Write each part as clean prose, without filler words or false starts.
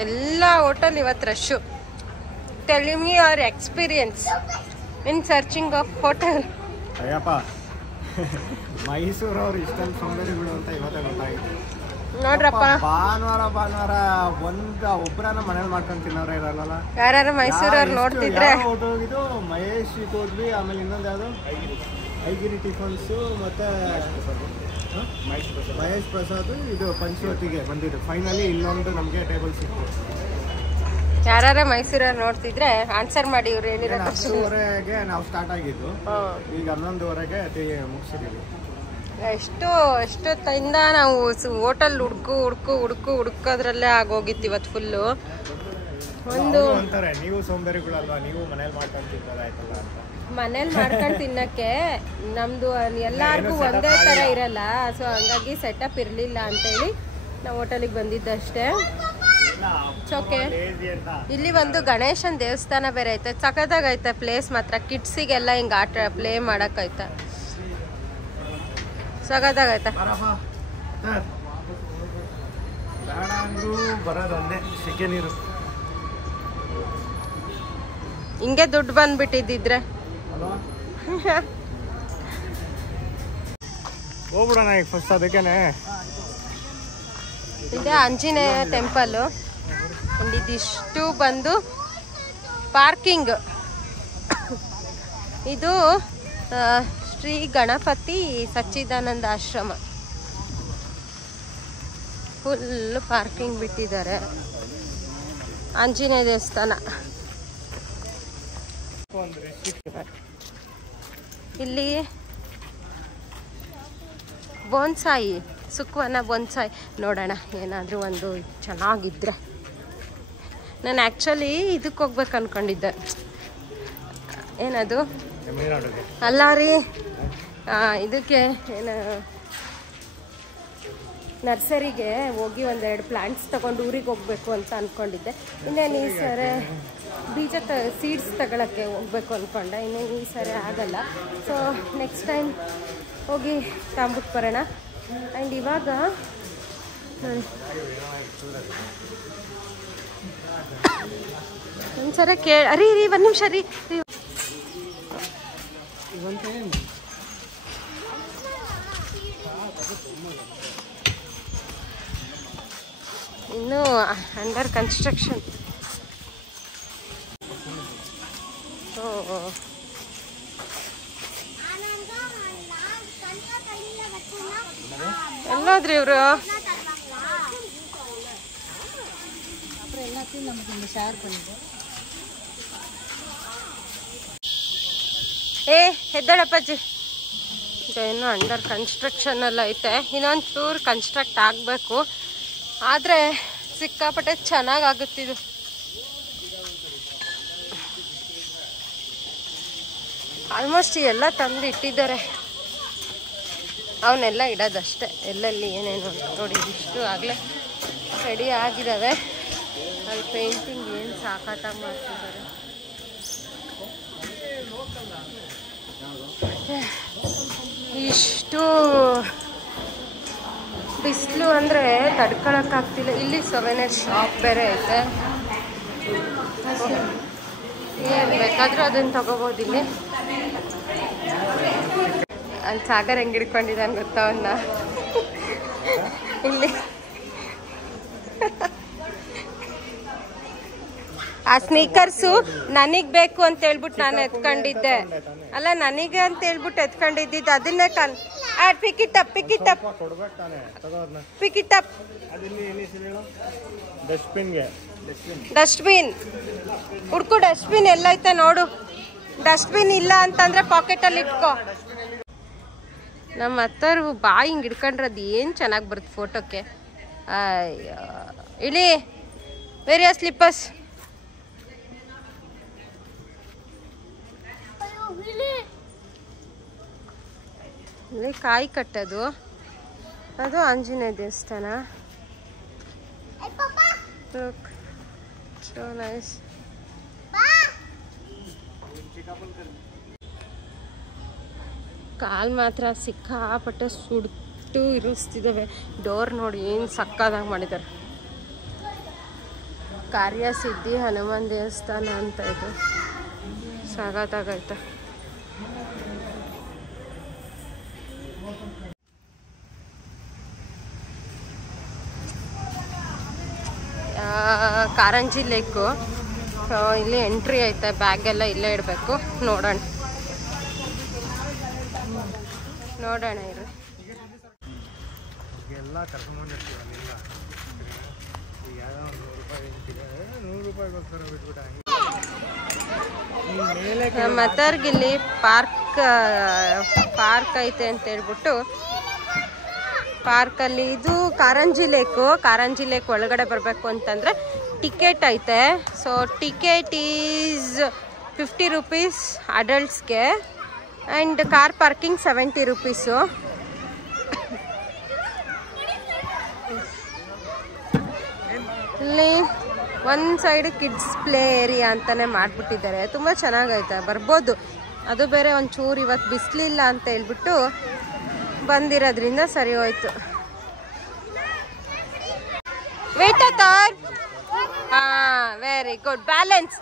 ಎಲ್ಲ ಹೋಟೆಲ್ ಇವತ್ತು rush. Tell me your experience in searching of hotel. Ayyappa, ಮೈಸೂರವ್ರು ಇಷ್ಟೊಂದು ಸೌಂದರ್ಯಗಳು ಅಂತ ಇವತ್ತೇ ಗೊತ್ತಾಗಿದೆ ನೋಡ್ರಪ್ಪ. ಭಾನುವಾರ ಒಬ್ಬರನ್ನ ಮನೇಲಿ ಮಾಡ್ಕೊಂಡು ತಿನ್ನೋರೇ ಇರಲ್ಲ. ಯಾರು ಮೈಸೂರವ್ರು ನೋಡ್ತಿದ್ರೆ ಹೋಗಿದ್ದು ಮಹೇಶ್ ಹೋದ್ವಿ. ಆಮೇಲೆ ಇನ್ನೊಂದು ಯಾವುದು ಐಗಿರಿ ಟಿಫನ್ಸು ಮತ್ತೆ ಮಹೇಶ್ ಪ್ರಸಾದ್ ಇದು ಪಂಚವಟಿಗೆ ಬಂದಿದ್ದು. ಫೈನಲಿ ಇಲ್ಲೊಂದು ನಮಗೆ ಟೇಬಲ್ ಸಿಕ್ತು. ಯಾರು ಮೈಸೂರವ್ರು ನೋಡ್ತಿದ್ರೆ ಆನ್ಸರ್ ಮಾಡಿ. ಇವ್ರು ಹೇಳಿರೋ 10:30ಗೆ ನಾವು ಸ್ಟಾರ್ಟ್ ಆಗಿದ್ದು, ಈಗ 11:30ಗೆ ಮುಗಿಸಿದ್ದೀವಿ. ಎಷ್ಟೊತ್ತಿಂದ ನಾವು ಹೋಟೆಲ್ ಹುಡ್ಕೋದ್ರಲ್ಲೇ ಆಗೋಗಿತ್ತು ಇವತ್ತು ಫುಲ್ಲು. ಅಂತಾರೆ ನೀವು ಸೌಂದರ್ಯಗಳಲ್ವಾ, ನೀವು ಮನೇಲಿ ಮಾಡ್ಕೊಂಡು ತಿನ್ನೋದಾಯ್ತಲ್ಲ ಅಂತ. ಮನೇಲಿ ಮಾಡ್ಕೊಂಡು ತಿನ್ನಕ್ಕೆ ನಮ್ದು ಎಲ್ಲಾರ್ಗು ಒಂದೇ ತರ ಇರಲ್ಲ. ಸೊ ಹಂಗಾಗಿ ಸೆಟಪ್ ಇರ್ಲಿಲ್ಲ ಅಂತೇಳಿ ನಾವು ಹೋಟೆಲಿಗೆ ಬಂದಿದ್ದಷ್ಟೇ. ಓಕೆ, ಇಲ್ಲಿ ಒಂದು ಗಣೇಶನ್ ದೇವಸ್ಥಾನ ಬೇರೆ ಐತೆ. ಸಖತ್ತಾಗೈತೆ ಪ್ಲೇಸ್ ಮಾತ್ರ. ಕಿಡ್ಸಿಗೆಲ್ಲ ಹಿಂಗೆ ಆಟ ಪ್ಲೇ ಮಾಡಕ್ಕೈತೆ. ಸಖತ್ತಾಗೈತೆ. ಹಿಂಗೆ ದುಡ್ಡು ಬಂದ್ಬಿಟ್ಟಿದ್ದಿದ್ರೆ ಹೋಗ್ಬಿಡೋಣ ಈಗ ಫಸ್ಟ್. ಅದಕ್ಕೇನೆ ಇದೆ ಆಂಜನೇಯ ಟೆಂಪಲ್. ಇದಿಷ್ಟು ಬಂದು ಪಾರ್ಕಿಂಗ್. ಇದು ಶ್ರೀ ಗಣಪತಿ ಸಚ್ಚಿದಾನಂದ ಆಶ್ರಮ. ಫುಲ್ ಪಾರ್ಕಿಂಗ್ ಬಿಟ್ಟಿದ್ದಾರೆ. ಆಂಜನೇಯ ದೇವಸ್ಥಾನ. ಇಲ್ಲಿ ಬೋನ್ಸಾಯಿ, ಸುಖವನ ಬೋನ್ಸಾಯಿ ನೋಡೋಣ. ಏನಾದರೂ ಒಂದು ಚೆನ್ನಾಗಿದ್ರೆ. ನಾನು ಆ್ಯಕ್ಚುಲಿ ಇದಕ್ಕೆ ಹೋಗ್ಬೇಕು ಅಂದ್ಕೊಂಡಿದ್ದೆ. ಏನದು ಅಲ್ಲ ರೀ, ಇದಕ್ಕೆ ಏನು ನರ್ಸರಿಗೆ ಹೋಗಿ ಒಂದೆರಡು ಪ್ಲಾಂಟ್ಸ್ ತೊಗೊಂಡು ಊರಿಗೆ ಹೋಗ್ಬೇಕು ಅಂತ ಅಂದ್ಕೊಂಡಿದ್ದೆ. ಇನ್ನೇನು ಈ ಸರಿ ಬೀಜ ಸೀಡ್ಸ್ ತಗೊಳಕ್ಕೆ ಹೋಗ್ಬೇಕು ಅಂದ್ಕೊಂಡೆ. ಇನ್ನೇನು ಈ ಸರಿ ಆಗಲ್ಲ. ಸೊ ನೆಕ್ಸ್ಟ್ ಟೈಮ್ ಹೋಗಿ ತಗೊಂಬಿಟ್ಟು ಬರೋಣ. ಆ್ಯಂಡ್ ಇವಾಗ ಒಂದ್ಸರಿ ರೀ ಒಂದು ನಿಮಿಷ ರೀ. ಇನ್ನೂ ಅಂಡರ್ ಕನ್ಸ್ಟ್ರಕ್ಷನ್. ಎಲ್ಲೋದ್ರಿ ಇವರು? ಹೆದ್ದಳಪ್ಪಾಜಿ. ಇನ್ನು ಅಂಡರ್ ಕನ್ಸ್ಟ್ರಕ್ಷನ್ ಎಲ್ಲ ಐತೆ. ಇನ್ನೊಂದು ಚೂರು ಕನ್ಸ್ಟ್ರಕ್ಟ್ ಆಗಬೇಕು. ಆದರೆ ಸಿಕ್ಕಾಪಟ್ಟೆ ಚೆನ್ನಾಗಾಗುತ್ತಿದು. ಆಲ್ಮೋಸ್ಟ್ ಎಲ್ಲ ತಂದು ಇಟ್ಟಿದ್ದಾರೆ. ಅವನ್ನೆಲ್ಲ ಇಡೋದಷ್ಟೇ. ಎಲ್ಲೆಲ್ಲಿ ಏನೇನು ನೋಡಿ ಇಷ್ಟು ಆಗಲೇ ರೆಡಿ ಆಗಿದ್ದಾವೆ. ಅಲ್ಲಿ ಪೇಂಟಿಂಗ್ ಏನು ಸಾಕಾಟಾಗಿ ಮಾಡ್ತಿದ್ದಾರೆ. ಇಷ್ಟು ಬಿಸಿಲು ಅಂದರೆ ತಡ್ಕೊಳಕ್ಕಾಗ್ತಿಲ್ಲ. ಇಲ್ಲಿ ಸೊವೆನರ್ ಶಾಪ್ ಬೇರೆ ಐತೆ. ಏನು ಬೇಕಾದರೂ ಅದನ್ನು ತಗೋಬೋದು ಇಲ್ಲಿ. ಅಲ್ಲಿ ಸಾಗರ್ ಹೆಂಗೆ ಹಿಡ್ಕೊಂಡಿದ್ದಾನೆ ಗೊತ್ತಾ ಅವನ್ನ ಇಲ್ಲಿ. ಆ ಸ್ನೀಕರ್ಸು ನನಗೆ ಬೇಕು ಅಂತ ಹೇಳ್ಬಿಟ್ಟು ನಾನು ಎತ್ಕೊಂಡಿದ್ದೆ. ಅಲ್ಲ, ನನಗೆ ಅಂತ ಹೇಳ್ಬಿಟ್ಟು ಎತ್ಕೊಂಡಿದ್ದಿದ್ದು ಅದನ್ನೇ ಪಿಕ್ ಇಟ್ ಅಪ್ ಡಸ್ಟ್ಬಿನ್ ಹುಡ್ಕು. ಡಸ್ಟ್ಬಿನ್ ಎಲ್ಲೈತೆ ನೋಡು. ಡಸ್ಟ್ಬಿನ್ ಇಲ್ಲ ಅಂತಂದ್ರೆ ಪಾಕೆಟಲ್ಲಿ ಇಟ್ಕೋ. ನಮ್ಮ ಅತ್ತರು ಬಾಯಿ ಹಿಂಗೆ ಹಿಡ್ಕೊಂಡ್ರೆ ಅದು ಏನು ಚೆನ್ನಾಗಿ ಬರುತ್ತೆ ಫೋಟೋಕ್ಕೆ. ಇಳಿ ವೇರ್ ಆರ್ ಸ್ಲಿಪ್ಪರ್ಸ್. ಇಲ್ಲಿ ಕಾಯಿ ಕಟ್ಟೋದು. ಅದು ಆಂಜನೇಯ ದೇವಸ್ಥಾನ. So nice. ಕಾಲು ಮಾತ್ರ ಸಿಕ್ಕಾಪಟ್ಟೆ ಸುಟ್ಟು ಇರಿಸ್ತಿದ್ದಾವೆ. ಡೋರ್ ನೋಡಿ ಏನು ಸಕ್ಕದಾಗಿ ಮಾಡಿದ್ದಾರೆ. ಕಾರ್ಯಸಿದ್ಧಿ ಹನುಮಾನ್ ದೇವಸ್ಥಾನ ಅಂತ ಇದು ಸಾಗತ್ತಾಗೈತೆ. ಕಾರಂಜಿ ಲೇಕು. ಇಲ್ಲಿ ಎಂಟ್ರಿ ಐತೆ, ಬ್ಯಾಗೆಲ್ಲ ಇಲ್ಲೇ ಇಡಬೇಕು. ನೋಡೋಣ ಇರು. ಎಲ್ಲ ಕರ್ಕೊಂಡ್ಬಂದಿರ್ತೀವಿ ಅಲ್ಲಿಂದ. ಈಗ ಯಾವುದೋ ಒಂದು 100 ರೂಪಾಯಿಗೋಸ್ಕರ ಬಿಟ್ಬಿಟ್ಟು ನಮ್ಮ ಮತ್ತರ್ಗಿಲ್ಲಿ ಪಾರ್ಕ್ ಐತೆ ಅಂತ ಹೇಳ್ಬಿಟ್ಟು ಪಾರ್ಕಲ್ಲಿ ಇದು ಕಾರಂಜಿ ಲೇಕ್ ಒಳಗಡೆ ಬರಬೇಕು ಅಂತಂದರೆ ಟಿಕೆಟ್ ಐತೆ. ಸೊ ಟಿಕೆಟ್ ಈಸ್ 50 ರೂಪೀಸ್ ಅಡಲ್ಟ್ಸ್ಗೆ ಆ್ಯಂಡ್ ಕಾರ್ ಪಾರ್ಕಿಂಗ್ 70 ರೂಪೀಸು. ಇಲ್ಲಿ ಒಂದು ಸೈಡ್ ಕಿಡ್ಸ್ ಪ್ಲೇ ಏರಿಯಾ ಅಂತಲೇ ಮಾಡಿಬಿಟ್ಟಿದ್ದಾರೆ. ತುಂಬ ಚೆನ್ನಾಗೈತೆ, ಬರ್ಬೋದು. ಅದು ಬೇರೆ ಒಂಚೂರು ಇವತ್ತು ಬಿಸಿಲಿಲ್ಲ ಅಂತ ಹೇಳ್ಬಿಟ್ಟು ಬಂದಿರೋದ್ರಿಂದ ಸರಿ ಹೋಯ್ತು. ವೇಟ್ ಅತ್ತಾರ್. ಹಾಂ, very good. Balance.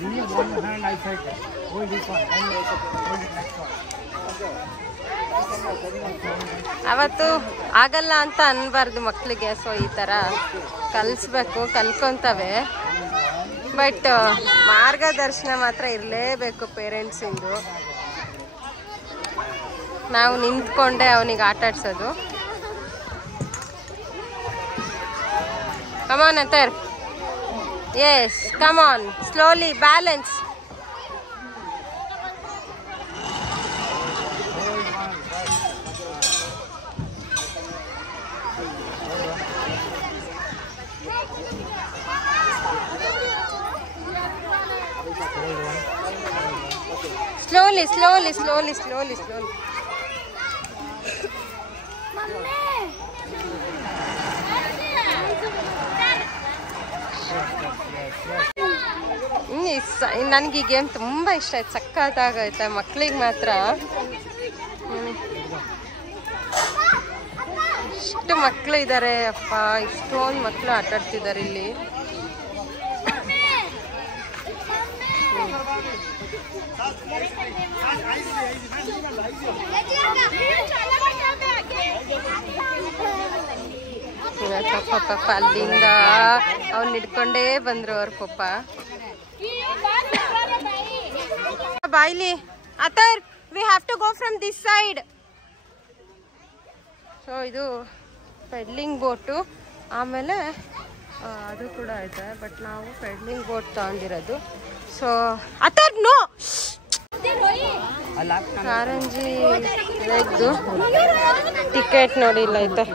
Leave one hand, I said, hold this one, and hold it next one. ಅವತ್ತು ಆಗಲ್ಲ ಅಂತ ಅನ್ಬಾರ್ದು ಮಕ್ಕಳಿಗೆ. ಸೊ ಈ ಥರ ಕಲಿಸ್ಬೇಕು, ಕಲ್ಕೊಂತವೆ. ಬಟ್ ಮಾರ್ಗದರ್ಶನ ಮಾತ್ರ ಇರಲೇಬೇಕು ಪೇರೆಂಟ್ಸಿಂದು. ನಾವು ನಿಂತ್ಕೊಂಡೆ ಅವನಿಗೆ ಆಟ ಆಡ್ಸೋದು. Come on, Atar. Yes, come on. Slowly, balance. Slowly. ನನಗೆ ಈ ಗೇಮ್ ತುಂಬ ಇಷ್ಟ ಆಯ್ತು, ಸಕ್ಕತ್ತಾಗೈತೆ. ಮಕ್ಳಿಗೆ ಮಾತ್ರ ಇಷ್ಟು ಮಕ್ಕಳು ಇದ್ದಾರೆ ಅಪ್ಪ, ಇಷ್ಟೊಂದು ಮಕ್ಕಳು ಆಟಾಡ್ತಿದ್ದಾರೆ ಇಲ್ಲಿ. ಪಾಪ ಅಲ್ಲಿಂದ ಅವ್ನು ಹಿಡ್ಕೊಂಡೇ ಬಂದ್ರು ಅವ್ರ ಪಾಪ. ಬಾಯ್ಲಿ other, we have to go from this side. So ಇದು ಪೆಡ್ಲಿಂಗ್ ಬೋಟು, ಆಮೇಲೆ ಅದು ಕೂಡ ಐತೆ. ಬಟ್ ನಾವು ಪೆಡ್ಲಿಂಗ್ ಬೋಟ್ ತಗೊಂಡಿರೋದು. ಸೊ ಅತರ್ ನೋ, ಕಾರಂಜಿ ಲೇಕ್ದು ಟಿಕೆಟ್ ನೋಡಿ ಇಲ್ಲ ಐತೆ.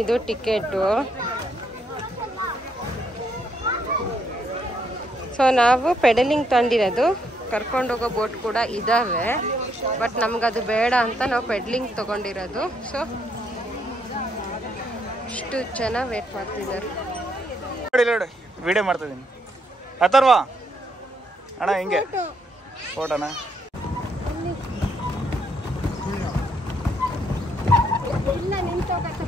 ಇದು ಟಿಕೆಟು. ಸೊ ನಾವು ಪೆಡಲಿಂಗ್ ತಂದಿರೋದು. ಕರ್ಕೊಂಡೋಗೋ ಬೋಟ್ ಕೂಡ ಇದ್ದಾವೆ, ಬಟ್ ನಮ್ಗದು ಬೇಡ ಅಂತ ನಾವು ಪೆಡ್ಲಿಂಗ್ ತೊಗೊಂಡಿರೋದು. ಸೊ ಇಷ್ಟು ಜನ ವೇಟ್ ಮಾಡ್ತಿದ್ದಾರೆ. ನೋಡಿ ವಿಡಿಯೋ ಮಾಡ್ತಿದ್ದೀನಿ. ಅಥರ್ವಾ ಅಣ್ಣ ಹಿಂಗೆ ಫೋಟೋನ ಇಲ್ಲ ನಿಂತೋಗತ್ತೆ.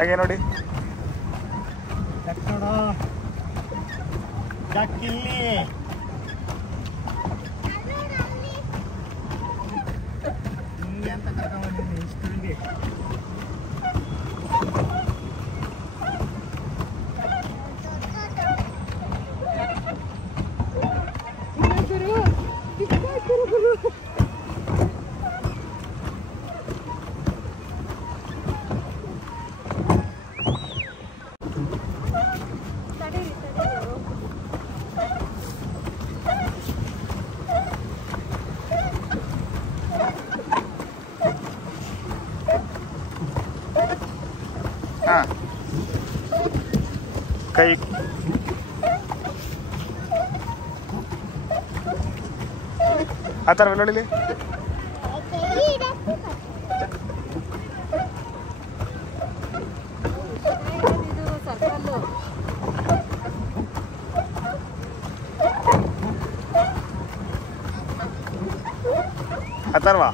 ಹಾಗೆ ನೋಡಿ ನೋಡೋ ಇಲ್ಲಿ ಹಿಂಗೆ ಅಂತ ಕರ್ಕೊಂಡ್ಬಂದಿದ್ದೀನಿ ಇಷ್ಟೊಂದಿಗೆ. ಹಾಂ ಕೈ ಆ ಥರ ಬೆಳ್ಳುಳ್ಳಿ ಅಥರ್ವ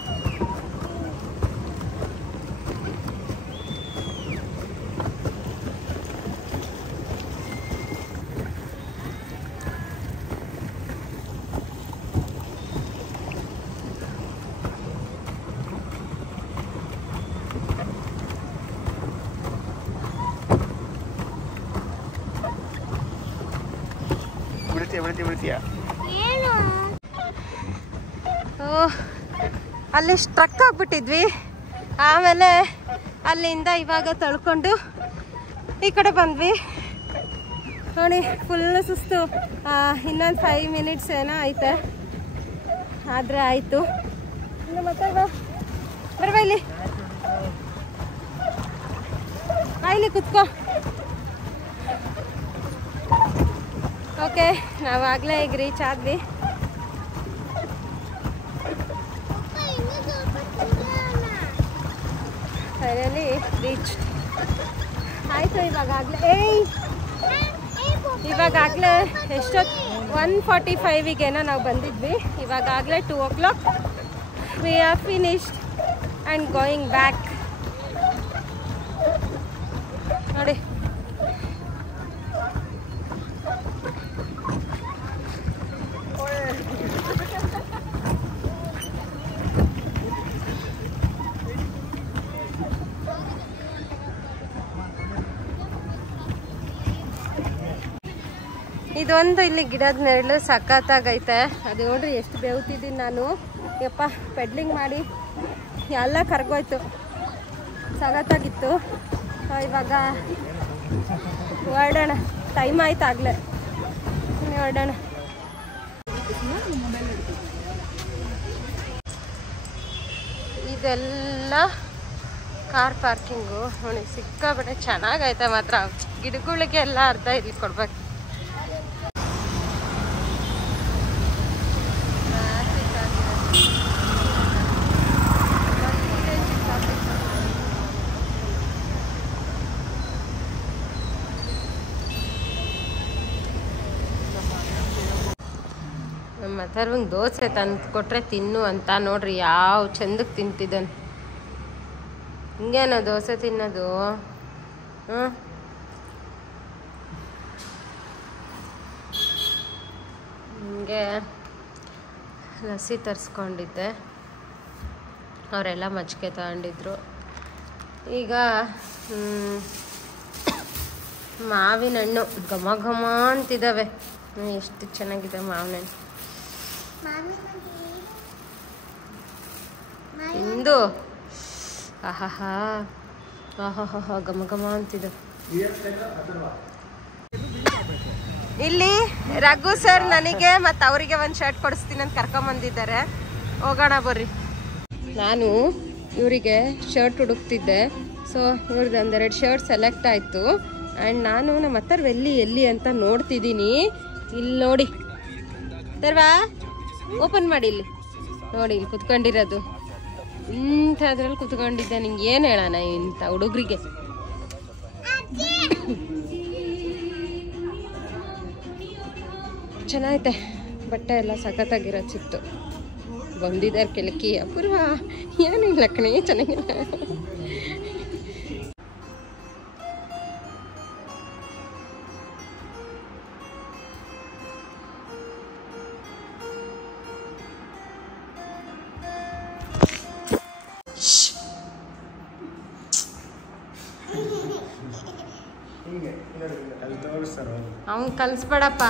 ಬಿಡ್ತೀಯ ಅಲ್ಲಿ ಸ್ಟ್ರಕ್ ಆಗ್ಬಿಟ್ಟಿದ್ವಿ. ಆಮೇಲೆ ಅಲ್ಲಿಂದ ಇವಾಗ ತಳ್ಕೊಂಡು ಈ ಕಡೆ ಬಂದ್ವಿ ನೋಡಿ. ಫುಲ್ ಸುಸ್ತು. ಇನ್ನೊಂದು 5 ಮಿನಿಟ್ಸ್ ಏನೋ ಐತೆ ಆದರೆ ಆಯಿತು. ಮತ್ತೆ ಬರ್ಬಾ ಇಲ್ಲಿ ಇಲ್ಲಿ ಕುತ್ಕೋ. ಓಕೆ, ನಾವಾಗಲೇ ಈಗ ರೀಚ್ ಆದ್ವಿ. ಫೈನಲಿ ರೀಚ್ ಆಯಿತು. ಇವಾಗಲೇ ಎಷ್ಟೊತ್ತು 1:45ಗೇನೋ ನಾವು ಬಂದಿದ್ವಿ. ಇವಾಗಲೇ 2 o'clock. We are finished and going back ನೋಡಿ. ಇದೊಂದು ಇಲ್ಲಿ ಗಿಡದ ನೆರಳು ಸಖತ್ತಾಗೈತೆ. ಅದು ನೋಡ್ರಿ ಎಷ್ಟು ಬೇವ್ತಿದ್ದೀನಿ ನಾನು. ಯಪ್ಪ, ಪೆಡ್ಲಿಂಗ್ ಮಾಡಿ ಎಲ್ಲ ಕರ್ಗೋಯ್ತು. ಸಖತ್ತಾಗಿತ್ತು. ಇವಾಗ ಹೊರಡೋಣ. ಟೈಮ್ ಆಯ್ತು ಆಗಲೇ. ಹೊರಡೋಣ. ಇದೆಲ್ಲ ಕಾರ್ ಪಾರ್ಕಿಂಗು ನೋಡಿ. ಸಿಕ್ಕಾಬಿಟ್ಟೆ ಚೆನ್ನಾಗೈತೆ ಮಾತ್ರ. ಗಿಡಗಳಿಗೆ ಎಲ್ಲ ಅರ್ಧ ಇಲ್ಲಿ ಕೊಡ್ಬೇಕು. ನಮ್ಮ ಅಥರ್ವಂಗೆ ದೋಸೆ ತಂದು ಕೊಟ್ಟರೆ ತಿನ್ನು ಅಂತ ನೋಡ್ರಿ ಯಾವ ಚಂದಕ್ಕೆ ತಿಂತಿದ್ದಾನೆ. ಹಿಂಗೇನೋ ದೋಸೆ ತಿನ್ನೋದು. ಹಿಂಗೆ ಲಸ್ಸಿ ತರಿಸ್ಕೊಂಡಿದ್ದೆ. ಅವರೆಲ್ಲ ಮಜ್ಜಿಗೆ ತಗೊಂಡಿದ್ರು. ಈಗ ಮಾವಿನ ಹಣ್ಣು ಘಮ ಘಮ ಅಂತಿದ್ದಾವೆ. ಎಷ್ಟು ಚೆನ್ನಾಗಿದೆ ಮಾವಿನ ಹಣ್ಣು. ತಿಂದು ಆಹಾ ಘಮ ಘಮ ಅಂತಿದೆ. ಇಲ್ಲಿ ರಘು ಸರ್ ನನಗೆ ಮತ್ತು ಅವರಿಗೆ ಒಂದು ಶರ್ಟ್ ಕೊಡಿಸ್ತೀನಿ ಅಂತ ಕರ್ಕೊಂಬಂದಿದ್ದಾರೆ. ಹೋಗೋಣ ಬರ್ರಿ. ನಾನು ಇವರಿಗೆ ಶರ್ಟ್ ಹುಡುಕ್ತಿದ್ದೆ. ಸೊ ಇವ್ರದ್ದು 1-2 ಶರ್ಟ್ ಸೆಲೆಕ್ಟ್ ಆಯಿತು. ಆ್ಯಂಡ್ ನಾನು ನಮ್ಮ ಹತ್ರ ಎಲ್ಲಿ ಅಂತ ನೋಡ್ತಿದ್ದೀನಿ. ಇಲ್ಲಿ ನೋಡಿ ತರ್ವಾ, ಓಪನ್ ಮಾಡಿ. ಇಲ್ಲಿ ನೋಡಿ, ಇಲ್ಲಿ ಕುತ್ಕೊಂಡಿರೋದು ಇಂಥದ್ರಲ್ಲಿ ಕುತ್ಕೊಂಡಿದ್ದೆ. ನಿಂಗೆ ಏನು ಹೇಳೋಣ ಇಂಥ ಹುಡುಗರಿಗೆ. ಚೆನ್ನಾಗೈತೆ ಬಟ್ಟೆ ಎಲ್ಲ ಸಖತ್ತಾಗಿರೋದು ಸಿಕ್ತು. ಬಂದಿದ್ದಾರೆ ಕೆಳಕಿ. ಅಪೂರ್ವ ಏನಿಲ್ಲ ಕಣೆ, ಚೆನ್ನಾಗಿಲ್ಲ. ಹಿಂಗೆ ಅಲ್ಲಿ ತೋರಿಸ್ತಾರ ಅವ್ನು ಕಲಿಸ್ಬೇಡಪ್ಪ.